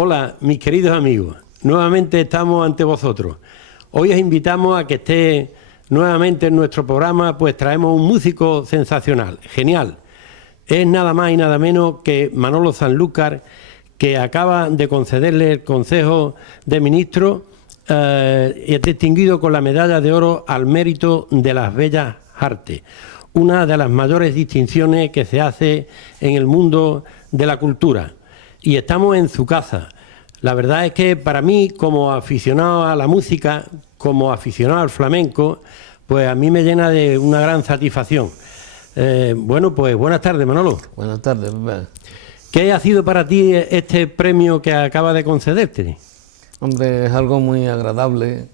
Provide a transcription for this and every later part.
Hola, mis queridos amigos. Nuevamente estamos ante vosotros. Hoy os invitamos a que esté nuevamente en nuestro programa, pues traemos un músico sensacional, genial. Es nada más y nada menos que Manolo Sanlúcar, que acaba de concederle el Consejo de Ministros y es distinguido con la Medalla de Oro al Mérito de las Bellas Artes, una de las mayores distinciones que se hace en el mundo de la cultura. Y estamos en su casa. La verdad es que para mí, como aficionado a la música, como aficionado al flamenco, pues a mí me llena de una gran satisfacción. Bueno, pues buenas tardes, Manolo. Buenas tardes, Pepe. ¿Qué ha sido para ti este premio que acaba de concederte? Hombre, es algo muy agradable.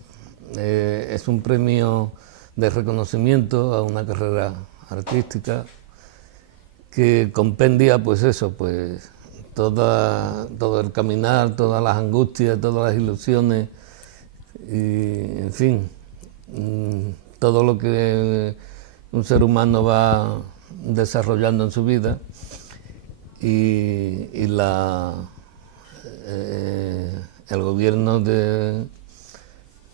Es un premio de reconocimiento a una carrera artística que compendia, pues eso, pues todo el caminar, todas las angustias, todas las ilusiones y, en fin, todo lo que un ser humano va desarrollando en su vida y el gobierno de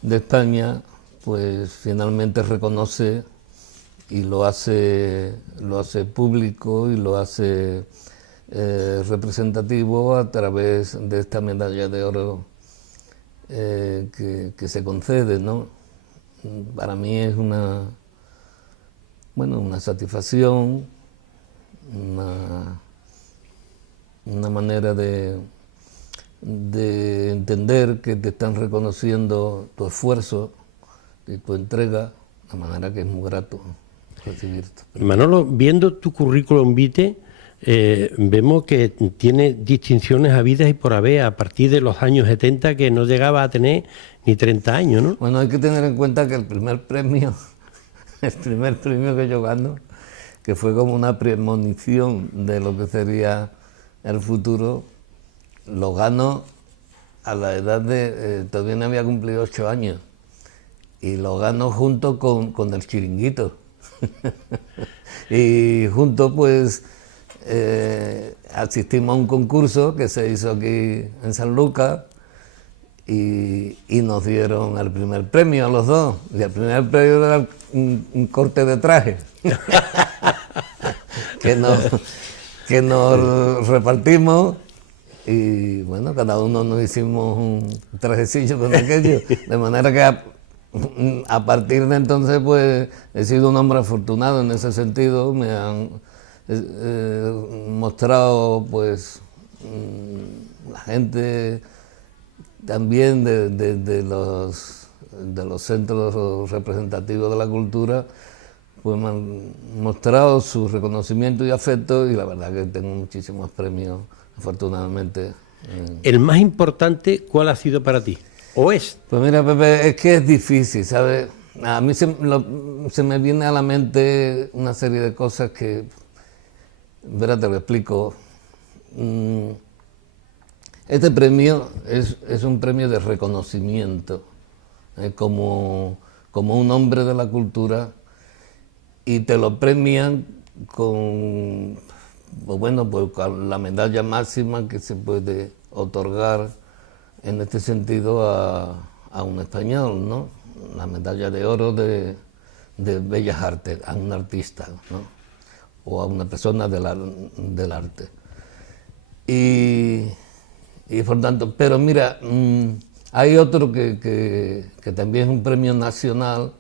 España pues finalmente reconoce y lo hace público y lo hace representativo a través de esta medalla de oro que se concede, ¿no? Para mí es una satisfacción, una manera de entender que te están reconociendo tu esfuerzo y tu entrega, de manera que es muy grato recibirte. Manolo, viendo tu currículum vitae, vemos que tiene distinciones habidas y por haber a partir de los años 70, que no llegaba a tener ni 30 años, ¿no? Bueno, hay que tener en cuenta que el primer premio que yo gano, que fue como una premonición de lo que sería el futuro, lo gano a la edad de... todavía no había cumplido 8 años, y lo gano junto con el Chiringuito. Y junto, pues, asistimos a un concurso que se hizo aquí en Sanlúcar, y nos dieron el primer premio a los dos. Y el primer premio era un corte de traje que nos repartimos, y bueno, cada uno nos hicimos un trajecillo con aquello, de manera que a partir de entonces pues he sido un hombre afortunado en ese sentido. Me han mostrado pues la gente también de los centros representativos de la cultura, pues me han mostrado su reconocimiento y afecto, y la verdad que tengo muchísimos premios, afortunadamente. ¿El más importante cuál ha sido para ti? ¿O es? Pues mira, Pepe, es que es difícil, ¿sabes? A mí se me viene a la mente una serie de cosas que, verá, te lo explico. Este premio es un premio de reconocimiento, como un hombre de la cultura, y te lo premian con la medalla máxima que se puede otorgar en este sentido a un español, ¿no? La medalla de oro de Bellas Artes, a un artista, ¿no? O a una persona del arte. Y por tanto, pero mira, hay otro que también es un premio nacional,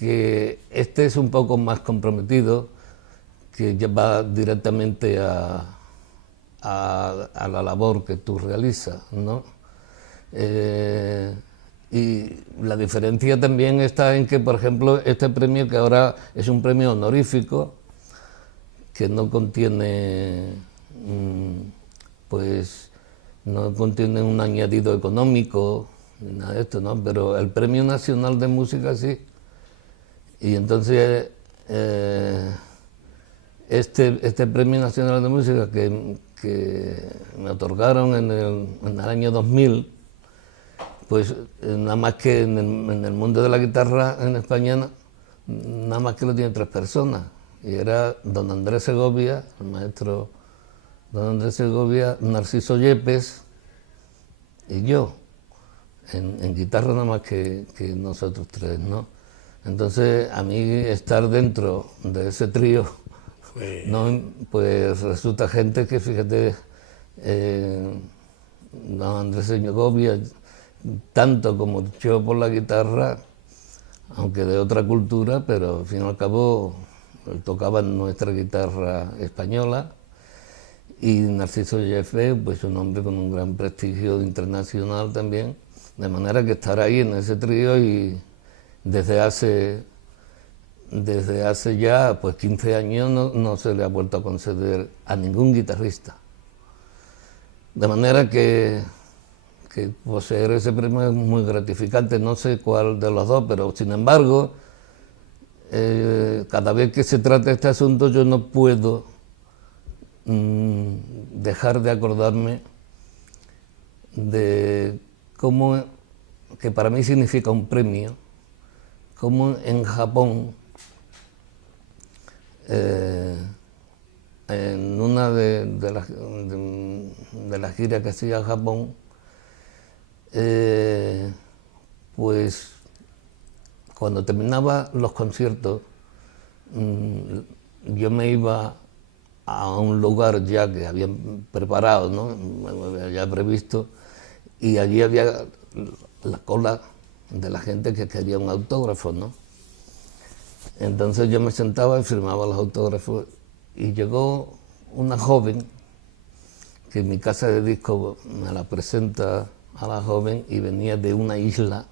que este es un poco más comprometido, que va directamente a la labor que tú realizas, ¿no? Y la diferencia también está en que, por ejemplo, este premio, que ahora es un premio honorífico, que no contiene no contiene un añadido económico ni nada de esto, ¿no? Pero el Premio Nacional de Música sí. Y entonces este Premio Nacional de Música que me otorgaron en el año 2000, pues nada más que en el mundo de la guitarra en España, nada más que lo tienen 3 personas. Y era don Andrés Segovia, el maestro don Andrés Segovia, Narciso Yepes y yo, en guitarra nada más que nosotros tres, ¿no? Entonces, a mí estar dentro de ese trío, ¿no? Pues resulta gente que, fíjate, don Andrés Segovia, tanto como yo por la guitarra, aunque de otra cultura, pero al fin y al cabo tocaba nuestra guitarra española, y Narciso Jeffé, pues un hombre con un gran prestigio internacional también, de manera que estar ahí en ese trío y desde hace ya pues 15 años no se le ha vuelto a conceder a ningún guitarrista. De manera que poseer ese premio es muy gratificante, no sé cuál de los dos, pero sin embargo, cada vez que se trata este asunto yo no puedo dejar de acordarme de cómo, que para mí significa un premio, cómo en Japón, en una de las giras que hacía a Japón, pues cuando terminaba los conciertos, yo me iba a un lugar ya que habían preparado, ¿no? Ya previsto, y allí había la cola de la gente que quería un autógrafo, ¿no? Entonces yo me sentaba y firmaba los autógrafos, y llegó una joven que en mi casa de disco me la presenta a la joven, y venía de una isla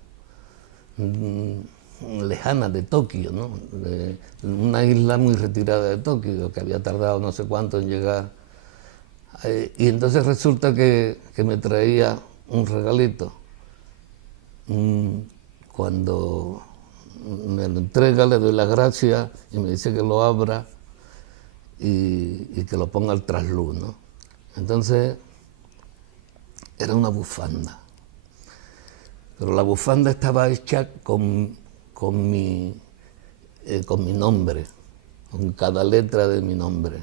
lejana de Tokio, ¿no? De una isla muy retirada de Tokio, que había tardado no sé cuánto en llegar. Y entonces resulta que me traía un regalito. Cuando me lo entrega, le doy las gracias y me dice que lo abra y que lo ponga al trasluz, ¿no? Entonces, era una bufanda. Pero la bufanda estaba hecha con mi nombre, con cada letra de mi nombre.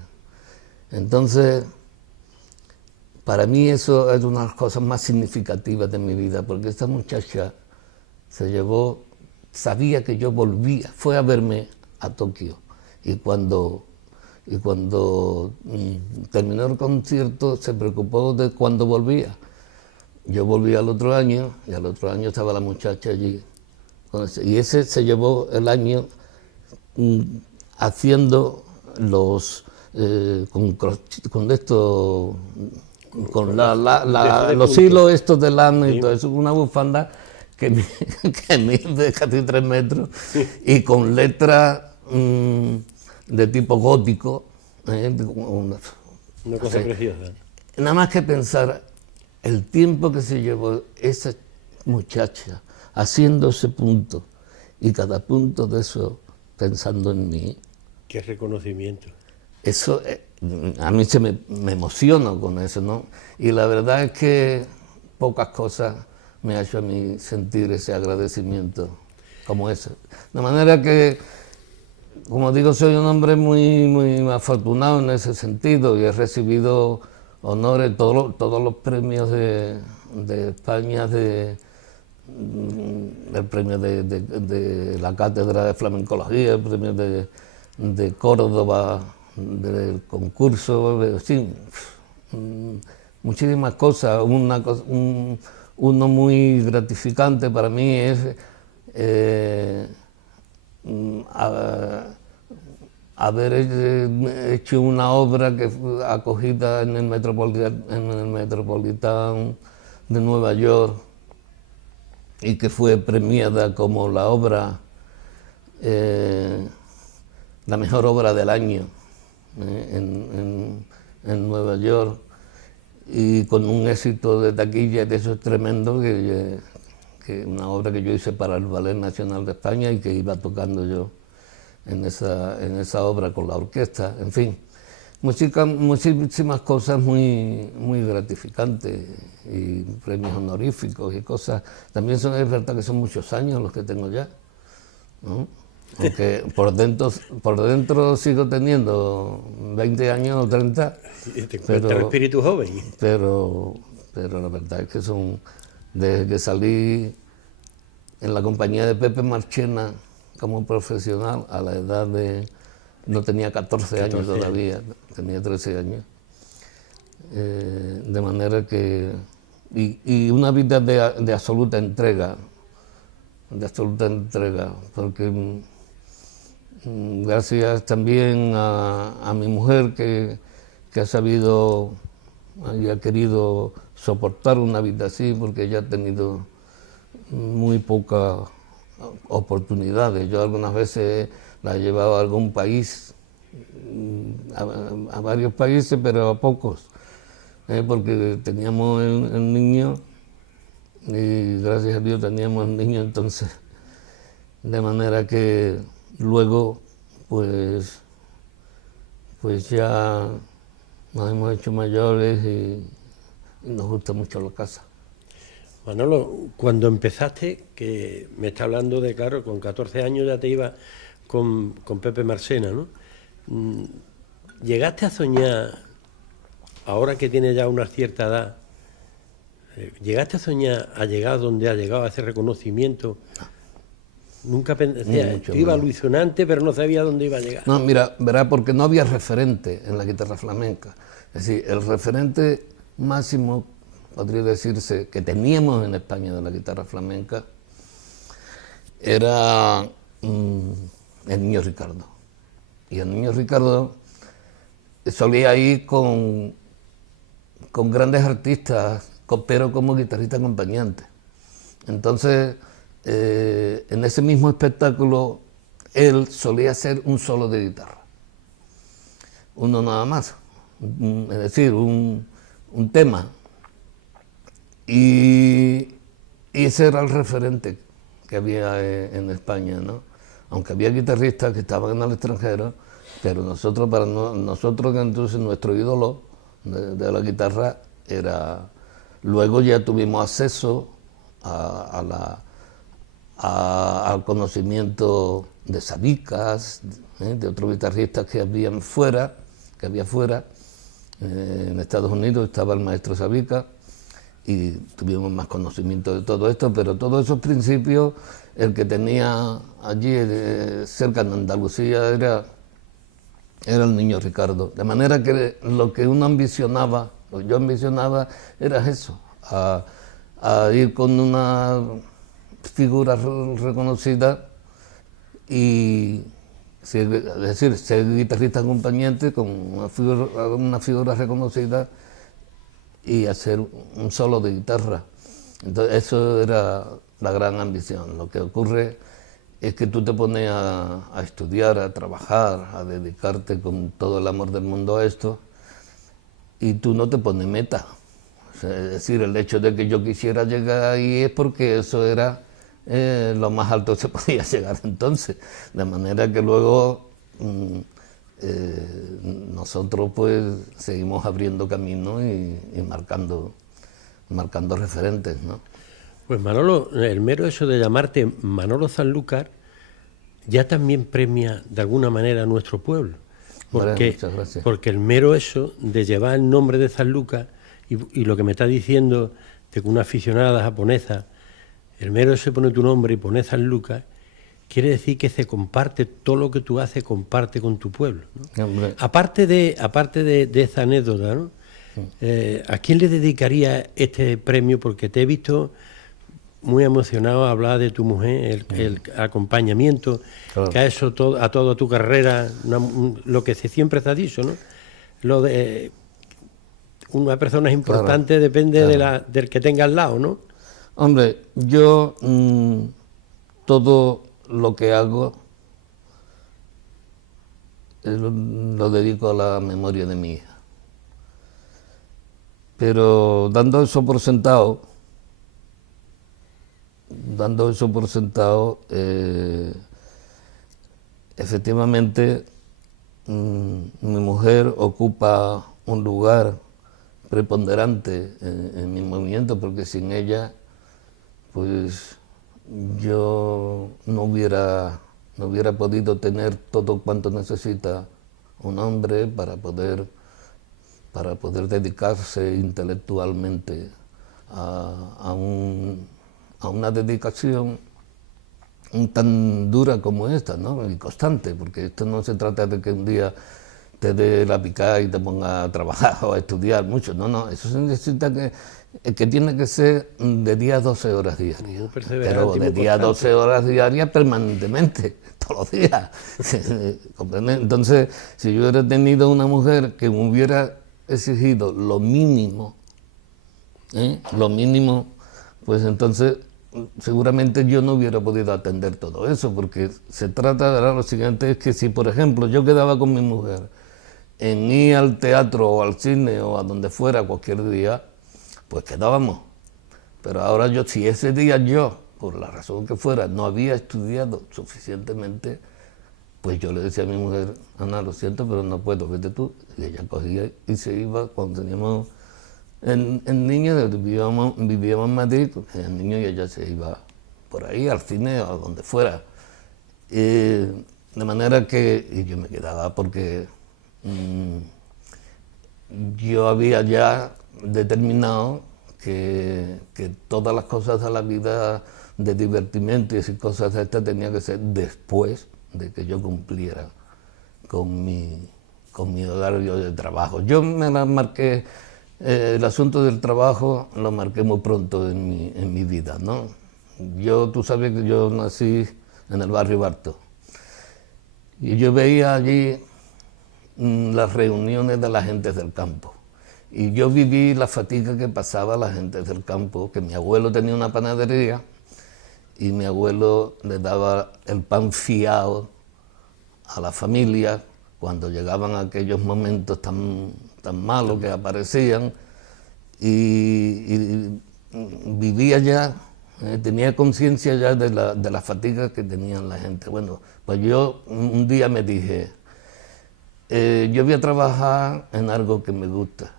Entonces, para mí eso es una de las cosas más significativas de mi vida, porque esta muchacha se llevó, sabía que yo volvía, fue a verme a Tokio, y cuando terminó el concierto se preocupó de cuándo volvía. Yo volví al otro año, y al otro año estaba la muchacha allí. Y ese se llevó el año haciendo los los hilos estos de lana y todo eso, una bufanda que mide casi 3 metros, y con letras de tipo gótico. Una cosa preciosa. Nada más que pensar el tiempo que se llevó esa muchacha haciendo ese punto, y cada punto de eso pensando en mí. Qué reconocimiento. Eso, a mí me emociono con eso, ¿no? Y la verdad es que pocas cosas me ha hecho a mí sentir ese agradecimiento como ese. De manera que, como digo, soy un hombre muy afortunado en ese sentido, y he recibido honores, todos los premios de España, el premio de la Cátedra de Flamencología, el premio de Córdoba, del concurso, sí, muchísimas cosas. Uno muy gratificante para mí es haber hecho una obra que fue acogida en el Metropolitan de Nueva York, y que fue premiada como la mejor obra del año en Nueva York, y con un éxito de taquilla, de eso es tremendo, que una obra que yo hice para el Ballet Nacional de España, y que iba tocando yo en esa obra con la orquesta. En fin, muchísimas cosas muy gratificantes, y premios honoríficos y cosas. También es verdad que son muchos años los que tengo ya, ¿no? Aunque por dentro sigo teniendo 20 años o 30. Te encuentra el espíritu joven. Pero la verdad es que son Desde que salí en la compañía de Pepe Marchena como profesional a la edad de... No tenía 14 años todavía, tenía 13 años. De manera que... Y una vida de absoluta entrega, porque gracias también a mi mujer que ha sabido y ha querido soportar una vida así, porque ella ha tenido muy pocas oportunidades. Yo algunas veces la he llevado a algún país, a varios países, pero a pocos, porque teníamos el niño y gracias a Dios teníamos el niño, entonces, de manera que luego pues ya nos hemos hecho mayores y nos gusta mucho la casa. Manolo, cuando empezaste, que me está hablando de, claro, con 14 años ya te ibas con Pepe Marchena, ¿no? ¿Llegaste a soñar, ahora que tienes ya una cierta edad, llegaste a soñar a llegar donde ha llegado, a ese reconocimiento? Nunca pensé, tú ibas ilusionante, pero no sabía dónde iba a llegar. No, mira, verá, porque no había referente en la guitarra flamenca. Es decir, el referente máximo, podría decirse, que teníamos en España de la guitarra flamenca era el Niño Ricardo. Y el Niño Ricardo solía ir con grandes artistas, pero como guitarrista acompañante. Entonces, en ese mismo espectáculo, él solía hacer un solo de guitarra. Uno nada más. Es decir, un tema. Y ese era el referente que había en España, ¿no? Aunque había guitarristas que estaban en el extranjero, pero nosotros, nosotros entonces nuestro ídolo de la guitarra era... Luego ya tuvimos acceso al conocimiento de Sabicas, de otros guitarristas que había fuera. En Estados Unidos estaba el maestro Sabica y tuvimos más conocimiento de todo esto, pero todos esos principios, el que tenía allí cerca en Andalucía era el Niño Ricardo. De manera que lo que uno ambicionaba, lo que yo ambicionaba, era eso, a ir con una figura reconocida y es decir, ser guitarrista acompañante con una figura reconocida y hacer un solo de guitarra. Entonces eso era la gran ambición. Lo que ocurre es que tú te pones a estudiar, a trabajar, a dedicarte con todo el amor del mundo a esto y tú no te pones meta. O sea, es decir, el hecho de que yo quisiera llegar ahí es porque eso era lo más alto que se podía llegar entonces. De manera que luego nosotros pues seguimos abriendo camino y marcando referentes, ¿no? Pues Manolo, el mero hecho de llamarte Manolo Sanlúcar ya también premia de alguna manera a nuestro pueblo. Porque, muchas gracias. Porque el mero hecho de llevar el nombre de Sanlúcar y lo que me está diciendo de que una aficionada japonesa, el mero hecho de poner tu nombre y poner Sanlúcar, quiere decir que se comparte, todo lo que tú haces comparte con tu pueblo, ¿no? Aparte de esa anécdota, ¿no? ¿A quién le dedicaría este premio? Porque te he visto muy emocionado a hablar de tu mujer, el acompañamiento, claro, que ha hecho a toda tu carrera, lo que siempre se ha dicho, ¿no? Lo de una persona es importante, claro, depende, claro, del que tenga al lado, ¿no? Hombre, yo todo lo que hago lo dedico a la memoria de mi hija. Pero dando eso por sentado, efectivamente mi mujer ocupa un lugar preponderante en mi movimiento, porque sin ella pues yo no hubiera podido tener todo cuanto necesita un hombre para poder dedicarse intelectualmente a una dedicación tan dura como esta, ¿no? Y constante, porque esto no se trata de que un día te dé la picada y te ponga a trabajar o a estudiar mucho, no, eso se necesita que tiene que ser de 10 a 12 horas diarias, pero de 10 a 12 horas diarias permanentemente, todos los días, ¿comprendes? Entonces, si yo hubiera tenido una mujer que me hubiera exigido lo mínimo, pues entonces seguramente yo no hubiera podido atender todo eso, porque se trata de lo siguiente, es que si por ejemplo yo quedaba con mi mujer en ir al teatro o al cine o a donde fuera cualquier día, pues quedábamos. Pero ahora si ese día yo, por la razón que fuera, no había estudiado suficientemente, pues yo le decía a mi mujer, Ana, lo siento, pero no puedo, vete tú. Y ella cogía y se iba cuando teníamos en niño, vivíamos en Madrid, el niño y ella se iba por ahí al cine o a donde fuera. De manera que y yo me quedaba porque yo había ya determinado que todas las cosas de la vida de divertimento y esas cosas de estas tenía que ser después de que yo cumpliera con mi horario de trabajo. Yo me la marqué. El asunto del trabajo lo marqué muy pronto en mi vida, ¿no? Tú sabes que yo nací en el barrio Barto y yo veía allí las reuniones de la gente del campo y yo viví la fatiga que pasaba la gente del campo, que mi abuelo tenía una panadería y mi abuelo le daba el pan fiado a la familia cuando llegaban aquellos momentos tan malos que aparecían, y vivía ya, tenía conciencia ya de la fatiga que tenían la gente. Bueno, pues yo un día me dije, yo voy a trabajar en algo que me gusta.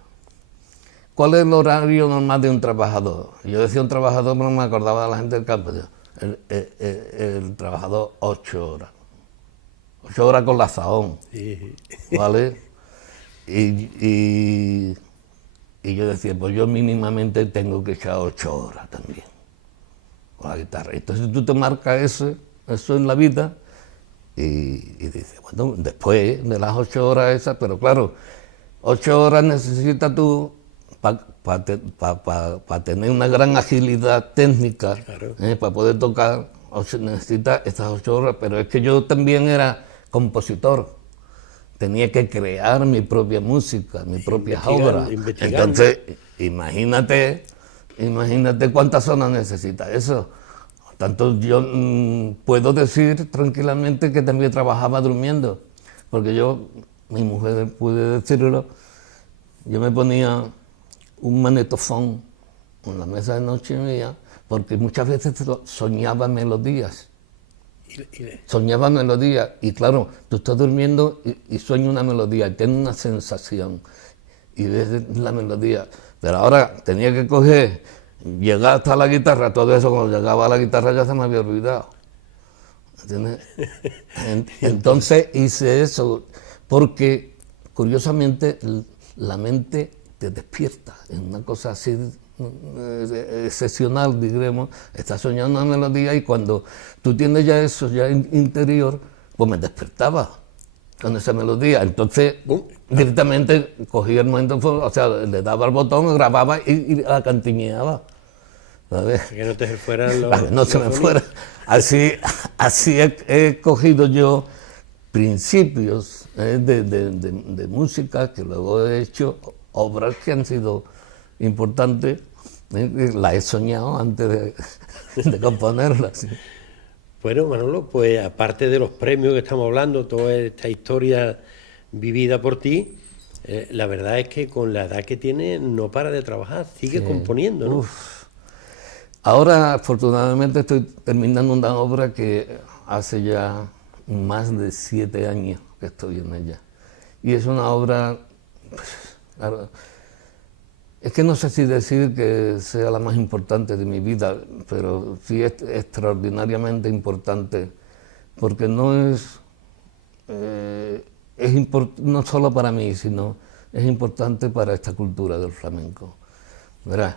¿Cuál es el horario normal de un trabajador? Yo decía un trabajador, pero no me acordaba de la gente del campo. El trabajador 8 horas. 8 horas con la zahón, ¿vale? Y yo decía, pues yo mínimamente tengo que echar 8 horas también con la guitarra. Entonces tú te marcas eso en la vida y dices, bueno, después de las 8 horas esas, pero claro, 8 horas necesitas tú para tener una gran agilidad técnica, claro. Para poder tocar, necesitas estas 8 horas, pero es que yo también era compositor. Tenía que crear mi propia música, mis propias obras. Entonces, imagínate cuántas horas necesita eso. Tanto yo puedo decir tranquilamente que también trabajaba durmiendo, porque mi mujer puede decirlo, yo me ponía un magnetofón en la mesa de noche mía, porque muchas veces soñaba melodías. Soñaba melodía y claro, tú estás durmiendo y sueñas una melodía y tienes una sensación y ves la melodía, pero ahora tenía que llegar hasta la guitarra, todo eso cuando llegaba a la guitarra ya se me había olvidado, ¿entiendes? Entonces hice eso porque curiosamente la mente te despierta, es una cosa así excepcional, digamos, estás soñando una melodía y cuando tú tienes ya eso ya interior, pues me despertaba con esa melodía. Entonces directamente cogía el momento, o sea, le daba el botón, grababa y la cantineaba. ¿Sabes? Que no te fueran los... Para que no se me fuera. Así he cogido yo principios de música, que luego he hecho obras que han sido importantes, la he soñado antes de componerlas. ¿Sí? Bueno, Manolo, pues aparte de los premios que estamos hablando, toda esta historia vivida por ti, la verdad es que con la edad que tiene no para de trabajar, sigue componiendo, ¿no? Ahora, afortunadamente, estoy terminando una obra que hace ya más de 7 años que estoy en ella. Y es una obra, claro, es que no sé si decir que sea la más importante de mi vida, pero sí es extraordinariamente importante, porque no no solo para mí, sino es importante para esta cultura del flamenco. Verás,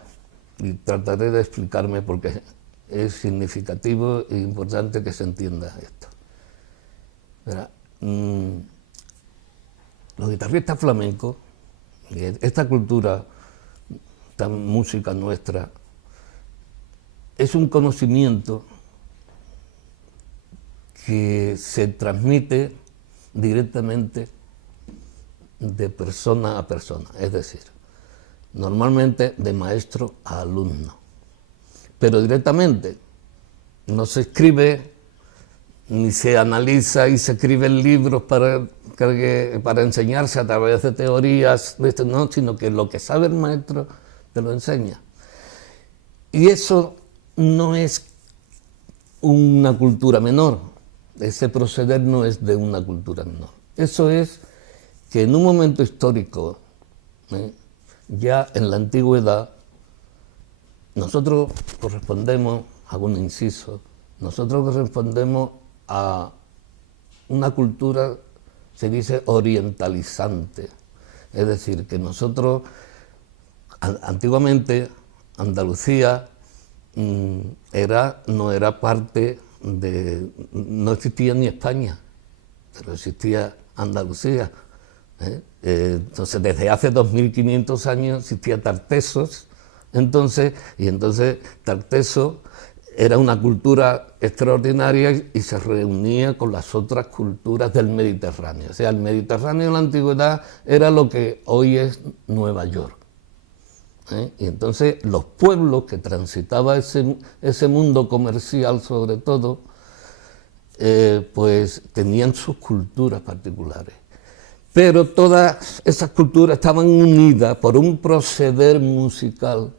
y trataré de explicarme porque es significativo e importante que se entienda esto. Verá, los guitarristas flamencos, esta cultura, esta música nuestra, es un conocimiento que se transmite directamente de persona a persona, es decir, normalmente de maestro a alumno, pero directamente no se escribe ni se analiza y se escriben libros para enseñarse a través de teorías, no, sino que lo que sabe el maestro te lo enseña. Y eso no es una cultura menor, ese proceder no es de una cultura menor. Eso es que en un momento histórico, ya en la antigüedad, nosotros correspondemos, hago un inciso, nosotros correspondemos a una cultura, se dice, orientalizante. Es decir, que nosotros, antiguamente, Andalucía no era parte de... No existía ni España, pero existía Andalucía. Entonces, desde hace 2500 años existía Tartesos, entonces Tarteso era una cultura extraordinaria y se reunía con las otras culturas del Mediterráneo. O sea, el Mediterráneo en la antigüedad era lo que hoy es Nueva York. Y entonces los pueblos que transitaba ese mundo comercial, sobre todo, pues tenían sus culturas particulares. Pero todas esas culturas estaban unidas por un proceder musical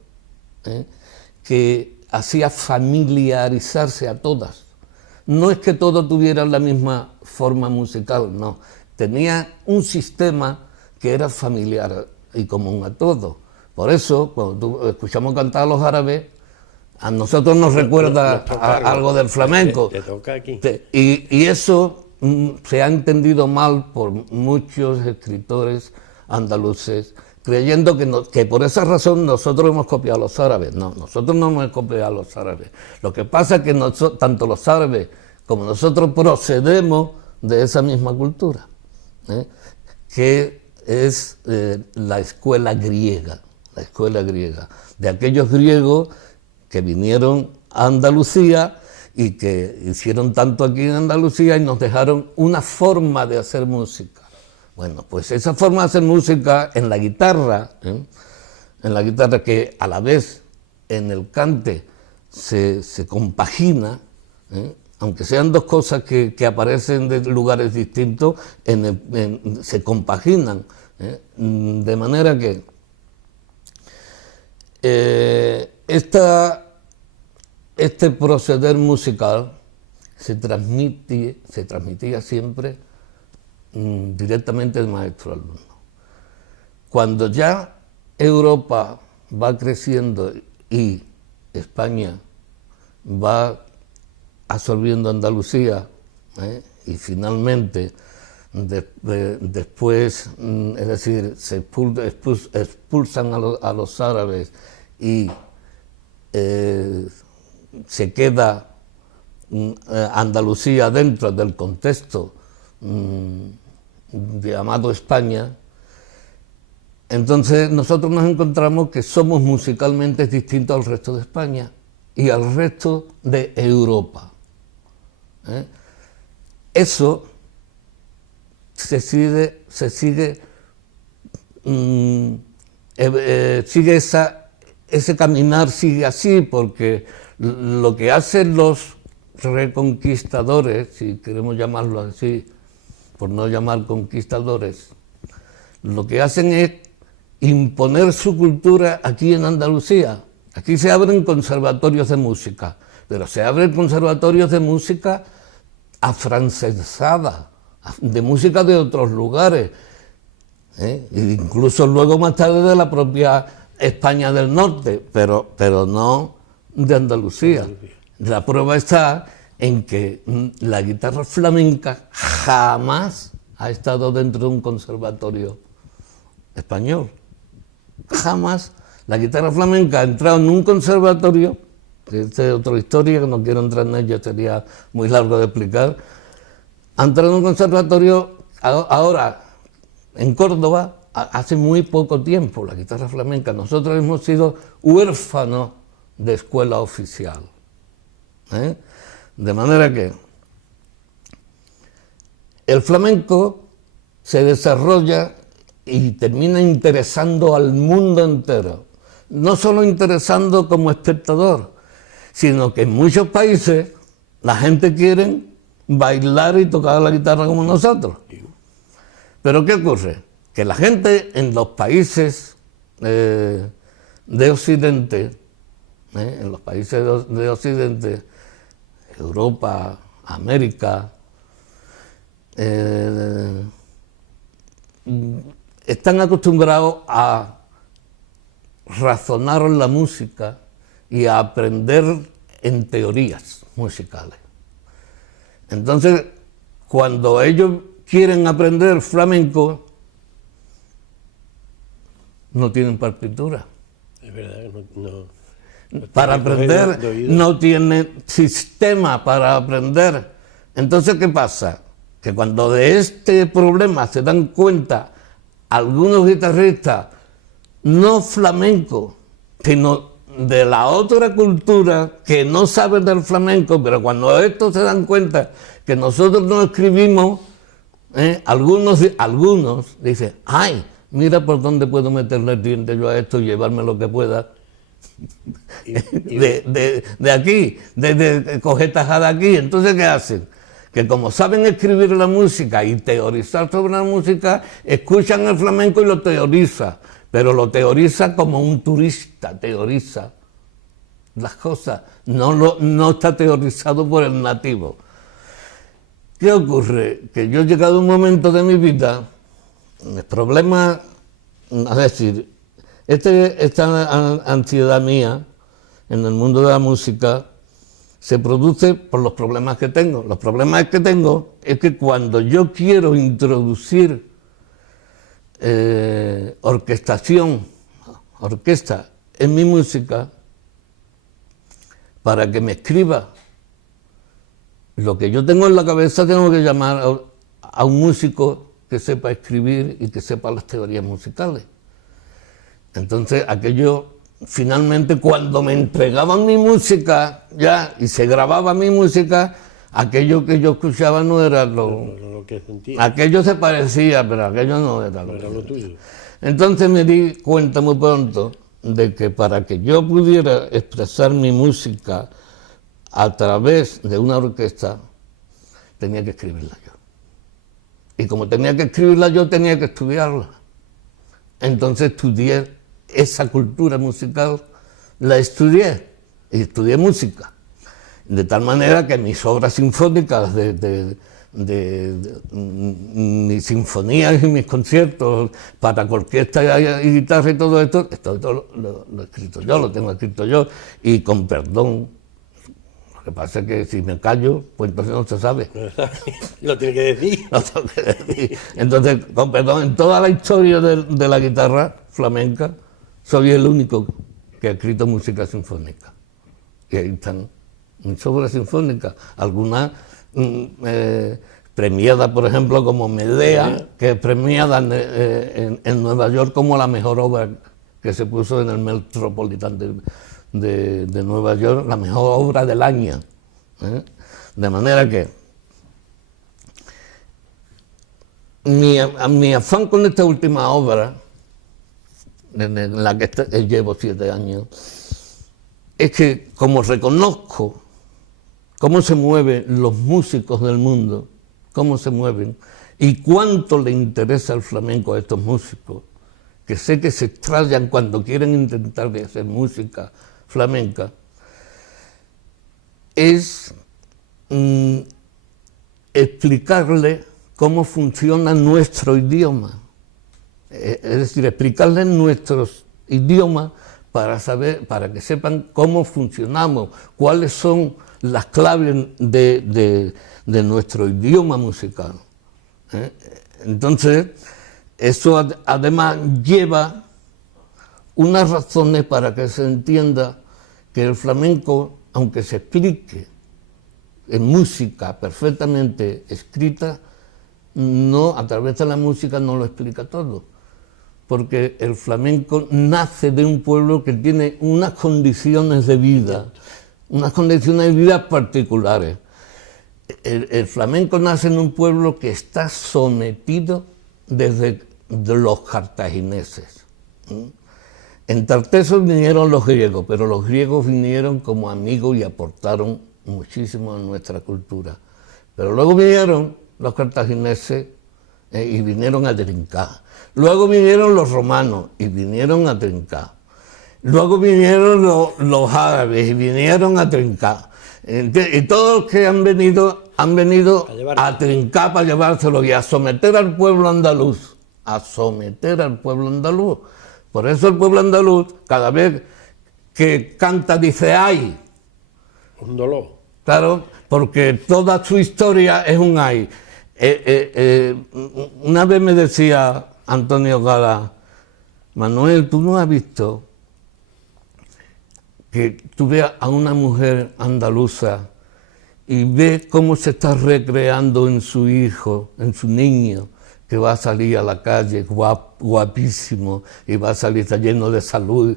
que hacía familiarizarse a todas. No es que todos tuvieran la misma forma musical, no. Tenía un sistema que era familiar y común a todos. Por eso, cuando escuchamos cantar a los árabes, a nosotros nos recuerda algo del flamenco. Te toca aquí. Y eso se ha entendido mal por muchos escritores andaluces, creyendo que por esa razón nosotros hemos copiado a los árabes. No, nosotros no hemos copiado a los árabes. Lo que pasa es que tanto los árabes como nosotros procedemos de esa misma cultura, que es la escuela griega, de aquellos griegos que vinieron a Andalucía y que hicieron tanto aquí en Andalucía y nos dejaron una forma de hacer música. Bueno, pues esa forma de hacer música en la guitarra que a la vez en el cante se compagina, aunque sean dos cosas que aparecen de lugares distintos, se compaginan, de manera que este proceder musical se transmitía siempre directamente del maestro al alumno. Cuando ya Europa va creciendo y España va absorbiendo Andalucía, y finalmente después, es decir, se expulsan a los árabes y se queda Andalucía dentro del contexto llamado España, entonces nosotros nos encontramos que somos musicalmente distintos al resto de España y al resto de Europa. Eso sigue ese caminar sigue así, porque lo que hacen los reconquistadores, si queremos llamarlo así, por no llamar conquistadores, lo que hacen es imponer su cultura aquí en Andalucía. Aquí se abren conservatorios de música, pero se abren conservatorios de música afrancesada, de música de otros lugares, incluso luego más tarde de la propia España del Norte, pero no de Andalucía. La prueba está en que la guitarra flamenca jamás ha estado dentro de un conservatorio español. Jamás La guitarra flamenca ha entrado en un conservatorio, que esta es otra historia que no quiero entrar en ella, sería muy largo de explicar. Ha entrado en un conservatorio ahora en Córdoba hace muy poco tiempo, la guitarra flamenca. Nosotros hemos sido huérfanos de escuela oficial. De manera que el flamenco se desarrolla y termina interesando al mundo entero. No solo interesando como espectador, sino que en muchos países la gente quiere bailar y tocar la guitarra como nosotros. Pero ¿qué ocurre? Que la gente en los países de Occidente, en los países de Occidente, Europa, América, están acostumbrados a razonar la música y a aprender en teorías musicales. Entonces, cuando ellos quieren aprender flamenco, no tienen partitura. Es verdad, no para aprender, no tienen sistema para aprender. Entonces, ¿qué pasa? Que cuando de este problema se dan cuenta algunos guitarristas, no flamenco, sino de la otra cultura que no saben del flamenco, pero cuando estos se dan cuenta que nosotros no escribimos, algunos dicen, ay, mira por dónde puedo meterle el diente yo a esto y llevarme lo que pueda de aquí, de coger tajada aquí. Entonces, ¿qué hacen? Que como saben escribir la música y teorizar sobre la música, escuchan el flamenco y lo teoriza, pero lo teoriza como un turista teoriza las cosas, no está teorizado por el nativo. ¿Qué ocurre? Que yo he llegado a un momento de mi vida, el problema, es decir, esta ansiedad mía en el mundo de la música se produce por los problemas que tengo. Los problemas que tengo es que cuando yo quiero introducir orquesta en mi música, para que me escriba lo que yo tengo en la cabeza, tengo que llamar a un músico que sepa escribir y que sepa las teorías musicales. Entonces, aquello, finalmente, cuando me entregaban mi música ya y se grababa mi música, aquello que yo escuchaba no era lo que sentía. Aquello se parecía, pero aquello no era lo tuyo. Entonces me di cuenta muy pronto de que para que yo pudiera expresar mi música a través de una orquesta, tenía que escribirla yo. Y como tenía que escribirla yo, tenía que estudiarla. Entonces estudié esa cultura musical, la estudié, y estudié música. De tal manera que mis obras sinfónicas, mis sinfonías y mis conciertos para orquesta y guitarra y todo esto, lo he escrito yo, lo tengo escrito yo, y con perdón. Lo que pasa es que si me callo, pues entonces no se sabe. Lo tiene que decir. Lo tengo que decir. Entonces, con perdón, en toda la historia de la guitarra flamenca, soy el único que ha escrito música sinfónica. Y ahí están mis obras sinfónicas, algunas premiadas, por ejemplo, como Medea, que es premiada en Nueva York como la mejor obra que se puso en el Metropolitan de Nueva York, la mejor obra del año. De manera que mi afán con esta última obra, en la que llevo 7 años, es que como reconozco cómo se mueven los músicos del mundo, cómo se mueven y cuánto le interesa el flamenco a estos músicos, que sé que se extrañan cuando quieren intentar hacer música flamenca, es explicarle cómo funciona nuestro idioma. Es decir, explicarles nuestros idiomas para que sepan cómo funcionamos, cuáles son las claves de nuestro idioma musical. Entonces, eso además lleva unas razones para que se entienda que el flamenco, aunque se explique en música perfectamente escrita, no, a través de la música no lo explica todo, porque el flamenco nace de un pueblo que tiene unas condiciones de vida particulares. El flamenco nace en un pueblo que está sometido desde los cartagineses. En Tartesos vinieron los griegos, pero los griegos vinieron como amigos y aportaron muchísimo a nuestra cultura. Pero luego vinieron los cartagineses y vinieron a trincar. Luego vinieron los romanos y vinieron a trincar. Luego vinieron los árabes y vinieron a trincar. Y todos los que han venido a trincar para llevárselo y a someter al pueblo andaluz. A someter al pueblo andaluz. Por eso el pueblo andaluz, cada vez que canta, dice ¡ay! Un dolor. Claro, porque toda su historia es un ay. Una vez me decía Antonio Gala, Manuel, ¿tú no has visto que tú veas a una mujer andaluza y ves cómo se está recreando en su hijo, en su niño, que va a salir a la calle guapísimo y va a salir, está lleno de salud,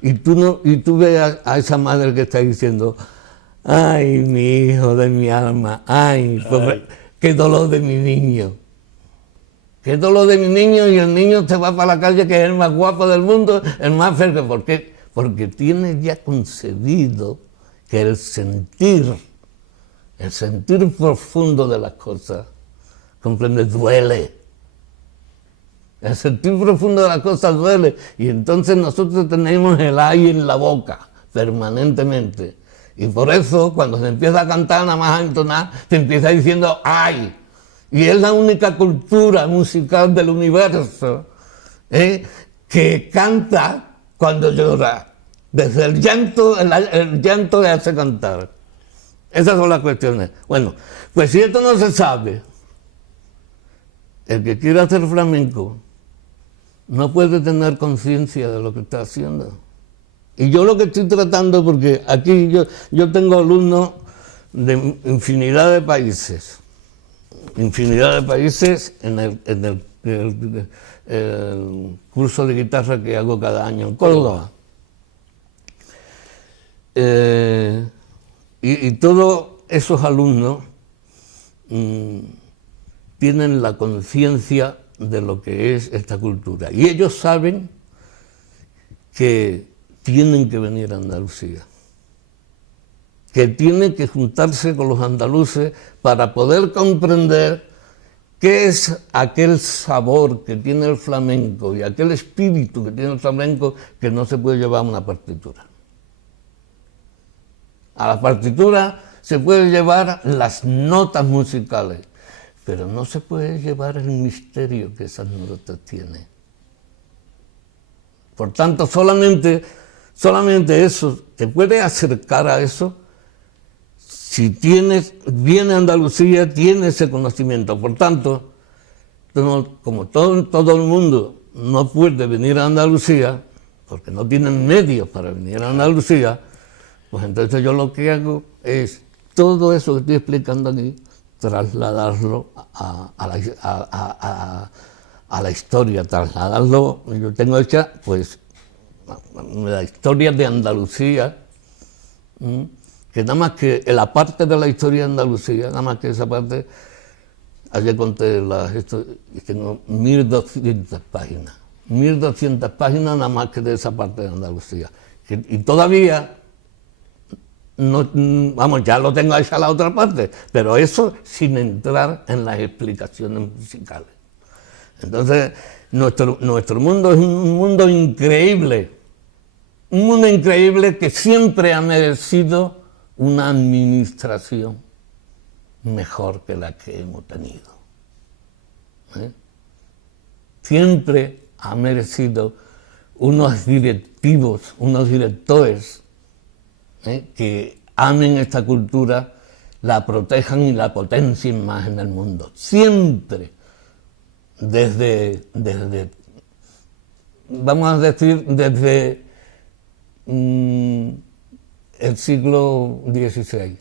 y tú ves a esa madre que está diciendo, ay, mi hijo de mi alma, ay, qué dolor de mi niño. Qué dolor de mi niño, y el niño se va para la calle, que es el más guapo del mundo, el más feliz. ¿Por qué? Porque tiene ya concebido que el sentir profundo de las cosas, comprende, duele. El sentir profundo de las cosas duele, y entonces nosotros tenemos el ay en la boca permanentemente. Y por eso, cuando se empieza a cantar, nada más a entonar, se empieza diciendo ¡ay! Y es la única cultura musical del universo que canta cuando llora. Desde el llanto le hace cantar. Esas son las cuestiones. Bueno, pues si esto no se sabe, el que quiera hacer flamenco no puede tener conciencia de lo que está haciendo. Y yo lo que estoy tratando, porque aquí yo tengo alumnos de infinidad de países en el curso de guitarra que hago cada año en Córdoba. Y todos esos alumnos tienen la conciencia de lo que es esta cultura. Y ellos saben que tienen que venir a Andalucía, que tienen que juntarse con los andaluces para poder comprender qué es aquel sabor que tiene el flamenco y aquel espíritu que tiene el flamenco que no se puede llevar a una partitura. A la partitura se puede llevar las notas musicales, pero no se puede llevar el misterio que esas notas tienen. Por tanto, solamente eso, te puede acercar a eso si viene a Andalucía, tiene ese conocimiento. Por tanto, como todo el mundo no puede venir a Andalucía, porque no tienen medios para venir a Andalucía, pues entonces yo lo que hago es todo eso que estoy explicando aquí, trasladarlo a la historia, trasladarlo. Yo tengo hecha, pues, la historia de Andalucía, que nada más que en la parte de la historia de Andalucía, nada más que esa parte, ayer conté y tengo 1200 páginas. 1200 páginas nada más que de esa parte de Andalucía. Y todavía, no, vamos, ya lo tengo hecha la otra parte, pero eso sin entrar en las explicaciones musicales. Entonces, nuestro mundo es un mundo increíble que siempre ha merecido una administración mejor que la que hemos tenido. Siempre ha merecido unos directivos, unos directores que amen esta cultura, la protejan y la potencien más en el mundo. Siempre, desde vamos a decir, desde el siglo XVI.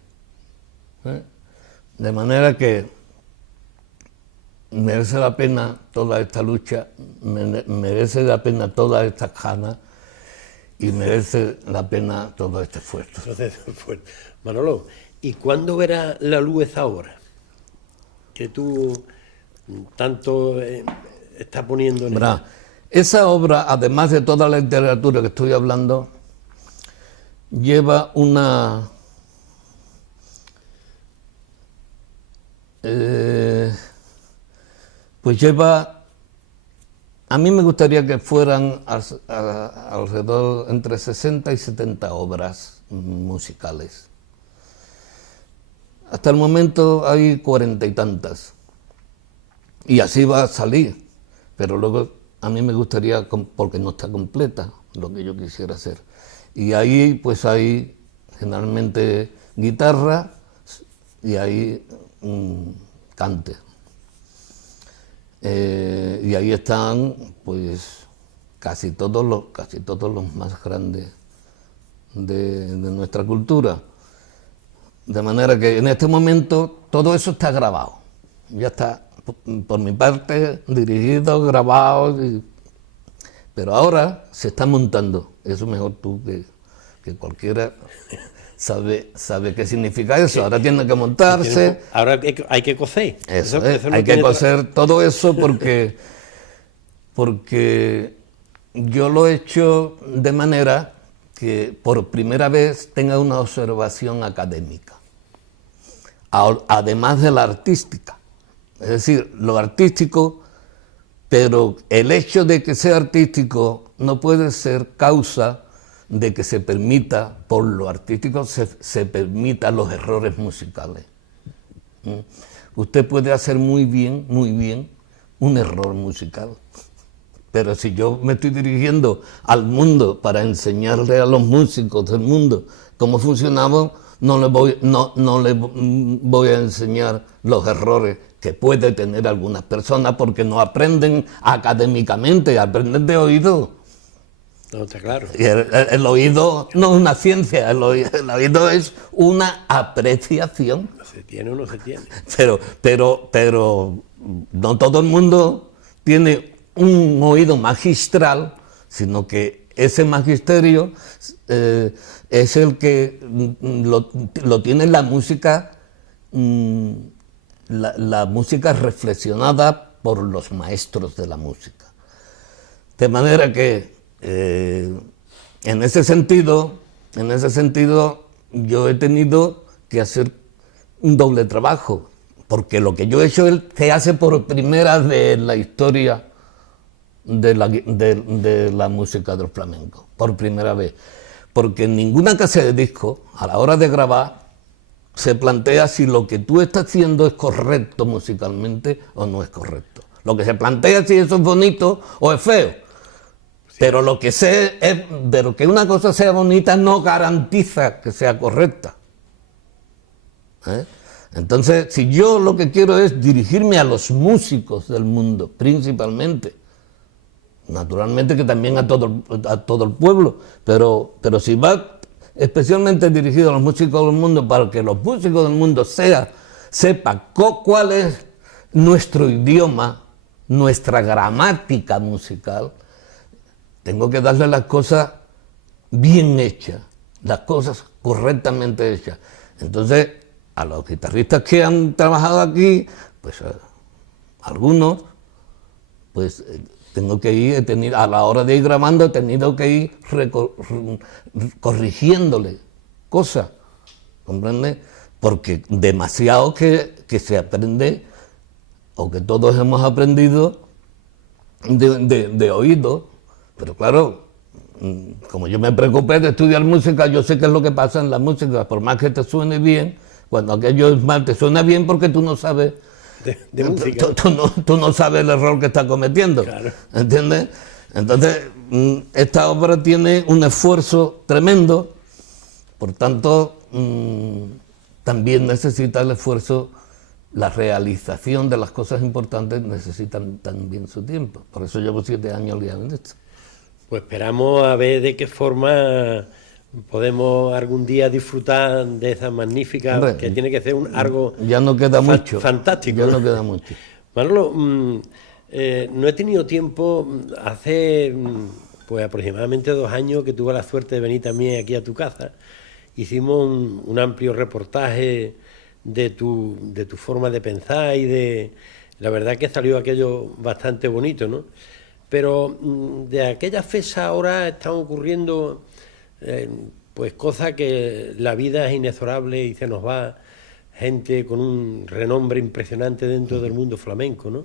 De manera que merece la pena toda esta lucha, merece la pena todas estas ganas y merece la pena todo este esfuerzo. Manolo, ¿y cuándo verá la luz esa obra que tú tanto estás poniendo en ella? Esa obra, además de toda la literatura que estoy hablando, lleva una... pues lleva... A mí me gustaría que fueran alrededor entre 60 y 70 obras musicales. Hasta el momento hay 40 y tantas. Y así va a salir. Pero luego a mí me gustaría, porque no está completa lo que yo quisiera hacer. Y ahí pues hay generalmente guitarra y hay cante. Y ahí están pues casi todos los más grandes de nuestra cultura. De manera que en este momento todo eso está grabado. Ya está, por mi parte, dirigido, grabado. Pero ahora se está montando. Eso mejor tú que cualquiera sabe qué significa eso. Ahora tiene que montarse. Ahora hay que coser. Eso hay que coser todo eso porque yo lo he hecho de manera que por primera vez tenga una observación académica, además de la artística. Es decir, lo artístico, pero el hecho de que sea artístico no puede ser causa de que se permita, por lo artístico, se permitan los errores musicales. Usted puede hacer muy bien, un error musical. Pero si yo me estoy dirigiendo al mundo para enseñarle a los músicos del mundo cómo funcionamos, no le voy a enseñar los errores que puede tener algunas personas porque no aprenden académicamente, aprenden de oído. No, está claro. Y el oído no es una ciencia, el oído es una apreciación. ¿Se tiene o no se tiene? Pero no todo el mundo tiene un oído magistral, sino que ese magisterio es el que lo tiene la música, la música reflexionada por los maestros de la música. De manera que en ese sentido yo he tenido que hacer un doble trabajo, porque lo que yo he hecho se hace por primera vez en la historia de la música del flamenco, por primera vez, porque en ninguna casa de disco, a la hora de grabar, se plantea si lo que tú estás haciendo es correcto musicalmente o no es correcto. Lo que se plantea es si eso es bonito o es feo. Pero lo que sé es, pero que una cosa sea bonita no garantiza que sea correcta. Entonces, si yo lo que quiero es dirigirme a los músicos del mundo, principalmente, naturalmente que también a todo el pueblo, pero si va especialmente dirigido a los músicos del mundo para que los músicos del mundo sepan cuál es nuestro idioma, nuestra gramática musical, tengo que darle las cosas bien hechas, las cosas correctamente hechas. Entonces, a los guitarristas que han trabajado aquí, pues algunos, pues tengo que ir, a la hora de ir grabando, he tenido que ir corrigiéndole cosas, ¿comprende? Porque demasiado que se aprende, o que todos hemos aprendido de oído. Pero claro, como yo me preocupé de estudiar música, yo sé qué es lo que pasa en la música, por más que te suene bien, cuando aquello es mal, te suena bien porque tú no sabes de música. Tú no sabes el error que estás cometiendo, claro. ¿Entiendes? Entonces, esta obra tiene un esfuerzo tremendo, por tanto, también necesita el esfuerzo, la realización de las cosas importantes necesitan también su tiempo. Por eso llevo 7 años liado en esto. Pues esperamos a ver de qué forma podemos algún día disfrutar de esa magnífica, Hombre, que tiene que ser algo ya no queda mucho. fantástico. Ya no queda mucho. Manolo, no he tenido tiempo, hace pues aproximadamente 2 años que tuve la suerte de venir también aquí a tu casa. Hicimos un amplio reportaje de tu forma de pensar y de... La verdad que salió aquello bastante bonito, ¿no? Pero de aquella fecha ahora están ocurriendo pues cosas que la vida es inexorable y se nos va gente con un renombre impresionante dentro del mundo flamenco, ¿no?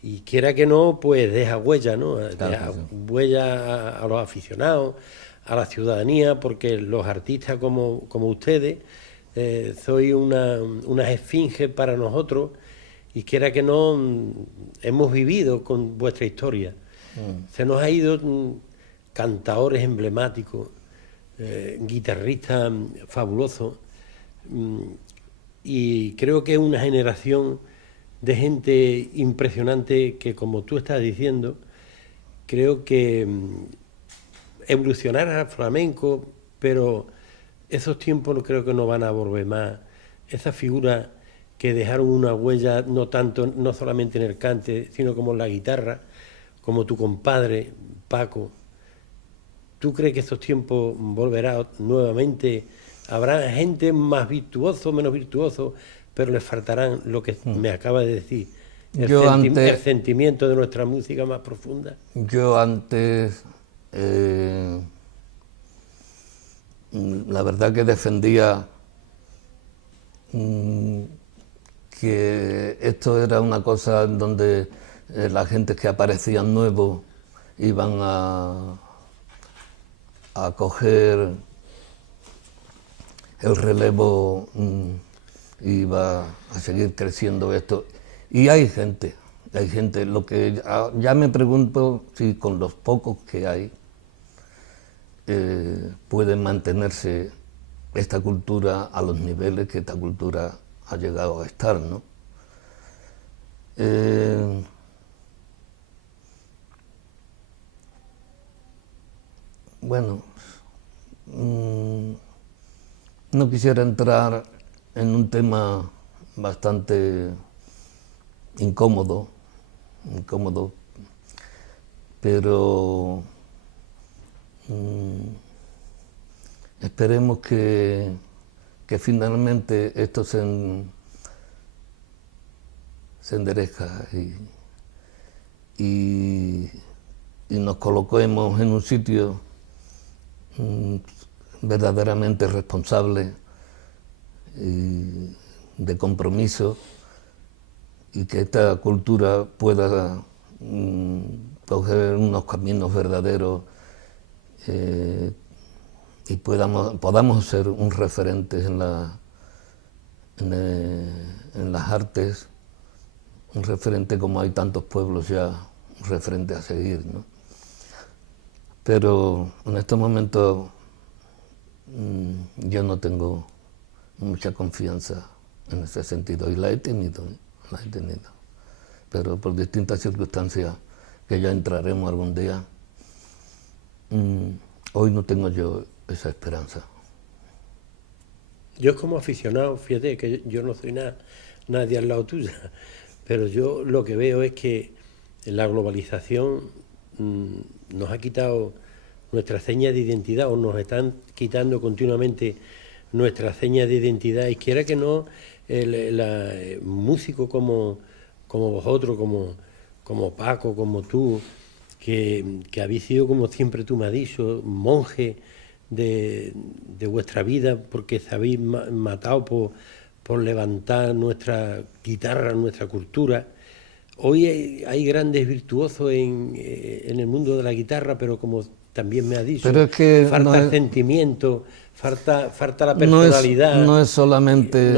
Y quiera que no, pues deja huella, ¿no? Deja huella a los aficionados, a la ciudadanía, porque los artistas como ustedes sois unas esfinges para nosotros, y quiera que no, hemos vivido con vuestra historia. Se nos ha ido cantaores emblemáticos, guitarristas fabulosos, y creo que es una generación de gente impresionante que, como tú estás diciendo, creo que evolucionará al flamenco, pero esos tiempos creo que no van a volver más. Esas figuras que dejaron una huella no solamente en el cante, sino como en la guitarra, como tu compadre Paco. ¿Tú crees que estos tiempos volverán nuevamente? Habrá gente más virtuoso, menos virtuoso, pero les faltarán lo que me acaba de decir, el sentimiento de nuestra música más profunda. Yo antes, la verdad que defendía que esto era una cosa donde la gente que aparecían nuevos iban a coger el relevo, iba a seguir creciendo esto. Y hay gente, lo que ya me pregunto si con los pocos que hay puede mantenerse esta cultura a los niveles que esta cultura ha llegado a estar, ¿no? Bueno, no quisiera entrar en un tema bastante incómodo, pero esperemos que finalmente esto se enderezca y nos coloquemos en un sitio verdaderamente responsable y de compromiso, y que esta cultura pueda coger unos caminos verdaderos y podamos ser un referente en las artes, un referente como hay tantos pueblos ya, un referente a seguir, ¿no? Pero en estos momentos yo no tengo mucha confianza en ese sentido, y la he tenido, pero por distintas circunstancias que ya entraremos algún día, hoy no tengo yo esa esperanza. Yo como aficionado, fíjate que yo no soy nadie al lado tuya, pero yo lo que veo es que la globalización nos ha quitado nuestra seña de identidad, o nos están quitando continuamente nuestra seña de identidad, y quiera que no, músicos como vosotros, como Paco, como tú, que habéis sido, como siempre tú me has dicho, monje de vuestra vida, porque se habéis matado por levantar nuestra guitarra, nuestra cultura. Hoy hay grandes virtuosos en el mundo de la guitarra, pero como también me ha dicho, pero es que falta sentimiento, falta la personalidad. No es solamente...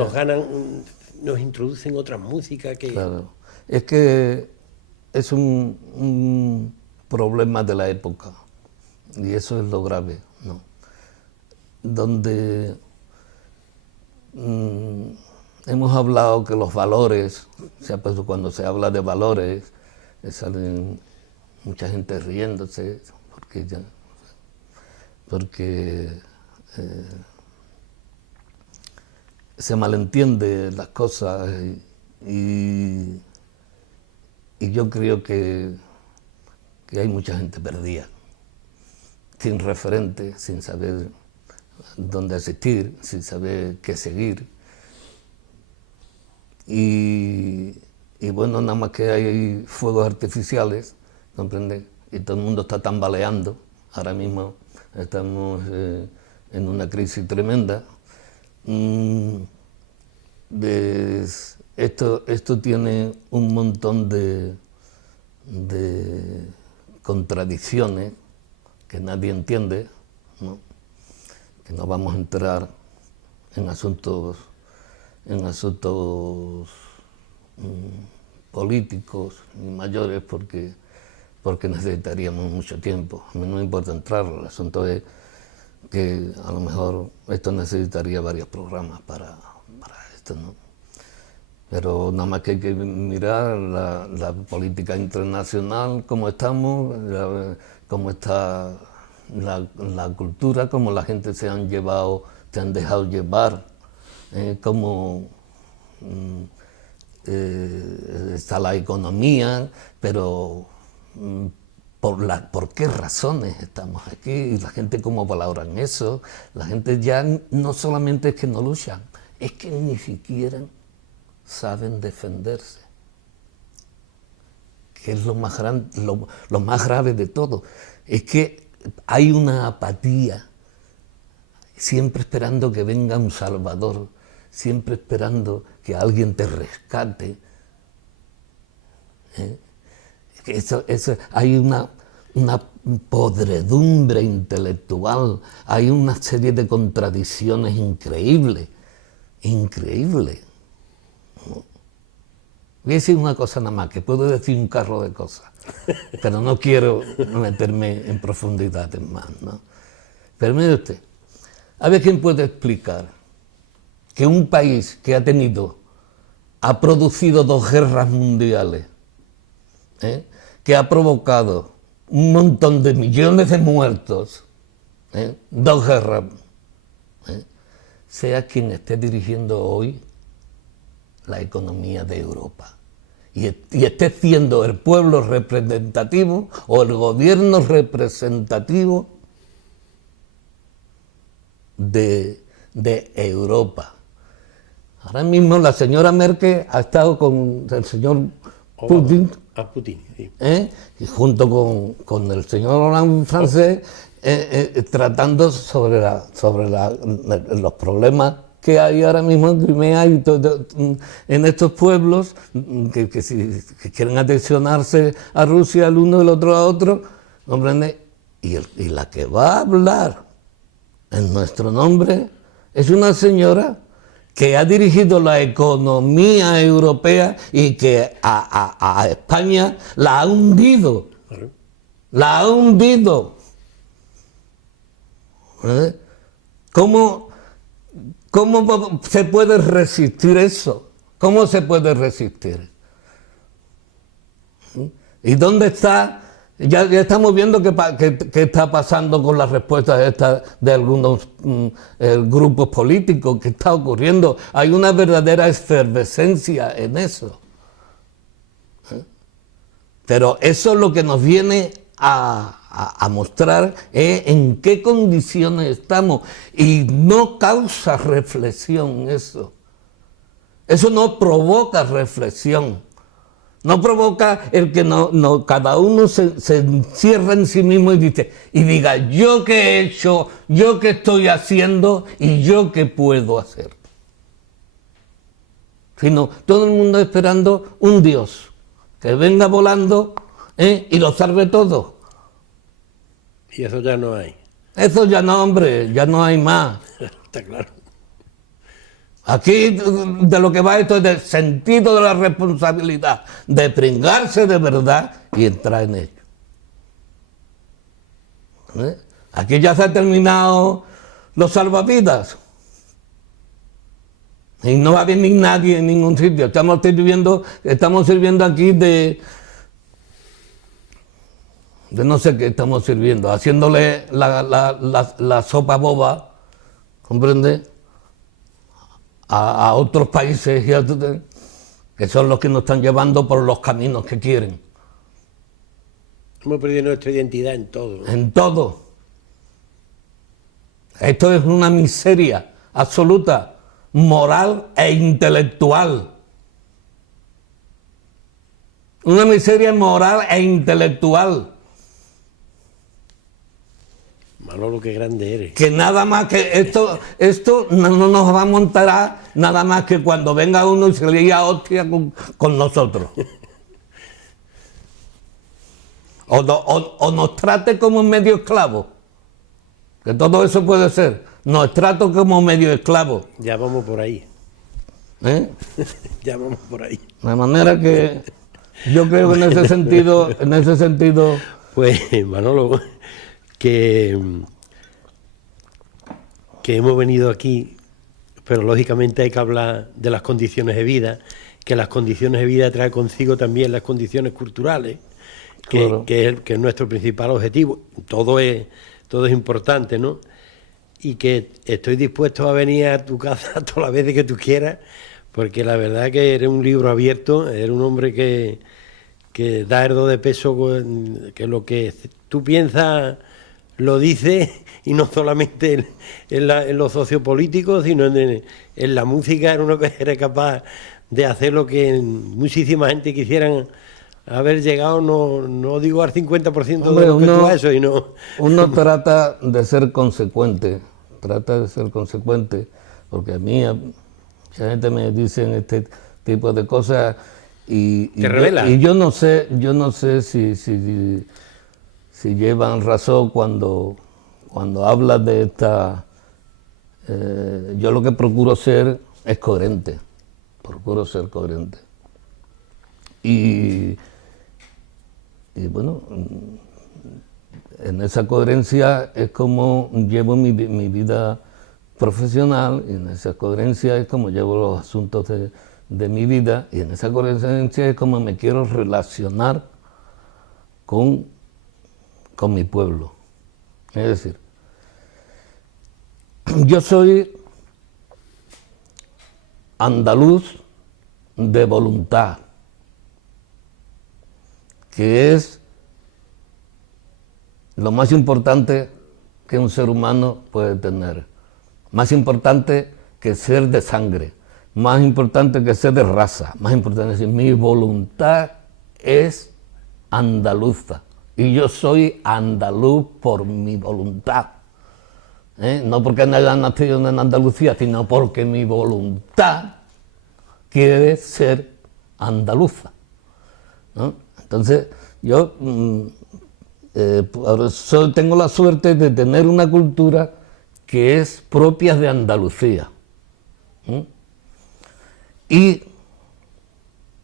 Nos introducen otras músicas que... Claro, es que es un problema de la época, y eso es lo grave, ¿no? Donde hemos hablado que los valores, cuando se habla de valores, salen mucha gente riéndose, porque se malentiende las cosas y yo creo que hay mucha gente perdida, sin referente, sin saber dónde asistir, sin saber qué seguir. Y bueno, nada más que hay fuegos artificiales, ¿comprendes? Y todo el mundo está tambaleando. Ahora mismo estamos en una crisis tremenda. Esto tiene un montón de contradicciones que nadie entiende, ¿no? Que no vamos a entrar en asuntos políticos ni mayores porque necesitaríamos mucho tiempo. A mí no me importa entrar, el asunto es que a lo mejor esto necesitaría varios programas para esto, ¿no? Pero nada más que hay que mirar la política internacional, cómo estamos, cómo está la cultura, cómo la gente se han dejado llevar, cómo está la economía, pero ¿por qué razones estamos aquí? Y la gente cómo valoran eso. La gente ya no solamente es que no luchan, es que ni siquiera saben defenderse, que es lo más grave de todo. Es que hay una apatía, siempre esperando que venga un salvador, siempre esperando que alguien te rescate. Hay una podredumbre intelectual, hay una serie de contradicciones increíbles. Voy a decir una cosa nada más, que puedo decir un carro de cosas, pero no quiero meterme en profundidades más, ¿no? Pero mire usted, a ver quién puede explicar que un país que ha producido 2 guerras mundiales, que ha provocado un montón de millones de muertos, 2 guerras, sea quien esté dirigiendo hoy la economía de Europa y esté siendo el pueblo representativo o el gobierno representativo de Europa. Ahora mismo la señora Merkel ha estado con el señor Putin, sí. Y junto con el señor Hollande francés, tratando sobre los problemas que hay ahora mismo en Crimea y en estos pueblos que quieren adhesionarse a Rusia, el uno, el otro a otro, ¿comprende? Y la que va a hablar en nuestro nombre es una señora que ha dirigido la economía europea y que a España la ha hundido. La ha hundido. ¿Cómo se puede resistir eso? ¿Cómo se puede resistir? ¿Y dónde está? Ya estamos viendo qué está pasando con las respuestas estas de algunos grupos políticos, qué está ocurriendo. Hay una verdadera efervescencia en eso. Pero eso es lo que nos viene a mostrar en qué condiciones estamos. Y no causa reflexión eso. Eso no provoca reflexión. No provoca el que cada uno se encierra en sí mismo y diga, yo qué he hecho, yo qué estoy haciendo y yo qué puedo hacer. Sino todo el mundo esperando un Dios que venga volando y lo salve todo. Y eso ya no hay. Eso ya no, hombre, ya no hay más. Está claro. Aquí de lo que va esto es del sentido de la responsabilidad, de pringarse de verdad y entrar en ello. Aquí ya se ha terminado los salvavidas. Y no va a venir nadie en ningún sitio. Estamos sirviendo aquí de de no sé qué estamos sirviendo, haciéndole la sopa boba, ¿comprende? A otros países que son los que nos están llevando por los caminos que quieren. Hemos perdido nuestra identidad en todo, ¿no? En todo. Esto es una miseria absoluta, moral e intelectual. Una miseria moral e intelectual. Manolo, qué grande eres. Que nada más que esto no nos va a montar nada más que cuando venga uno y se lía hostia con nosotros. O nos trate como medio esclavo, que todo eso puede ser. Nos trato como medio esclavo. Ya vamos por ahí. ¿Eh? Ya vamos por ahí. De manera que yo creo que en ese sentido. Pues, Manolo, que hemos venido aquí, pero lógicamente hay que hablar de las condiciones de vida, que las condiciones de vida trae consigo también las condiciones culturales, Claro. que es nuestro principal objetivo. Todo es importante, ¿no? Y que estoy dispuesto a venir a tu casa todas las veces que tú quieras, porque la verdad que eres un libro abierto, eres un hombre que da herdo de peso, que lo que tú piensas lo dices, y no solamente en lo sociopolítico, sino en la música. Eres capaz de hacer lo que muchísima gente quisieran haber llegado, no digo al 50% Hombre, de lo que tú haces, y no. Uno trata de ser consecuente, porque a mí mucha gente me dice este tipo de cosas y ¿Te revela? yo no sé si llevan razón cuando hablas de esta. Yo lo que procuro ser es coherente, y bueno, en esa coherencia es como llevo mi vida profesional, y en esa coherencia es como llevo los asuntos de mi vida, y en esa coherencia es como me quiero relacionar con mi pueblo. Es decir, yo soy andaluz de voluntad, que es lo más importante que un ser humano puede tener. Más importante que ser de sangre, más importante que ser de raza, más importante es decir, mi voluntad es andaluza. Y yo soy andaluz por mi voluntad. No porque no haya nacido en Andalucía, sino porque mi voluntad quiere ser andaluza, ¿no? Entonces, yo tengo la suerte de tener una cultura que es propia de Andalucía. Y